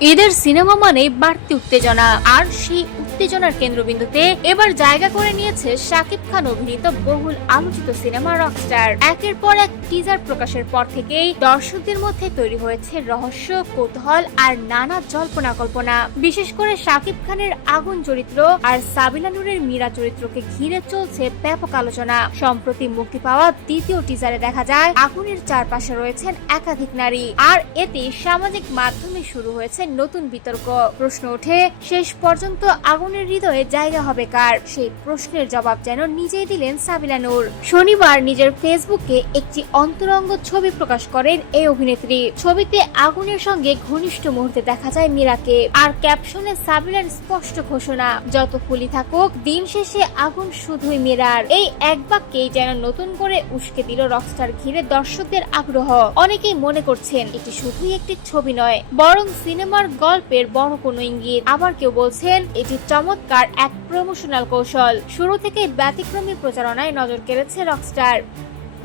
ঈদের সিনেমা মানে বাড়তি উত্তেজনা, আর সেই উত্তেজনার কেন্দ্রবিন্দুতে এবার জায়গা করে নিয়েছে শাকিব খান অভিনীত বহুল আলোচিত সিনেমা রকস্টার। একের পর এক টিজার প্রকাশের পর থেকেই দর্শকদের মধ্যে তৈরি হয়েছে রহস্য, কৌতূহল আর নানা জল্পনা কল্পনা। বিশেষ করে শাকিব খানের আগুন চরিত্র আর সাবিনা নূরের মীরা চরিত্রকে ঘিরে চলছে ব্যাপক আলোচনা। সম্প্রতি মুক্তি পাওয়া দ্বিতীয় টিজারে দেখা যায় আগুনের চারপাশে রয়েছেন একাধিক নারী, আর এতে সামাজিক মাধ্যমে শুরু হয়েছে নতুন বিতর্ক। প্রশ্ন ওঠে, শেষ পর্যন্ত আগুনের হৃদয়ে জায়গা হবে কার? সেই প্রশ্নের জবাব যেন নিজেই দিলেন সাবিনা নূর। শনিবার নিজের ফেসবুকে একটি অন্তরঙ্গ ছবি প্রকাশ করেন এই অভিনেত্রী। ছবিতে আগুনের সঙ্গে ঘনিষ্ঠ মুহূর্তে দেখা যায় মীরাকে, আর ক্যাপশনে সাবিনার স্পষ্ট ঘোষণা, যত ফুলি থাকুক দিন শেষে আগুন শুধুই মীরার। এই এক বাক্যেই যেন নতুন করে উস্কে দিল রকস্টার ঘিরে দর্শকদের আগ্রহ। অনেকেই মনে করছেন এটি শুধুই একটি ছবি নয়, বরং সিনেমার গল্পের বড় কোনো ইঙ্গিত। আবার কেউ বলছেন এটি চমৎকার এক প্রমোশনাল কৌশল। শুরু থেকেই ব্যতিক্রমী প্রচারণায় নজর কেড়েছে রকস্টার।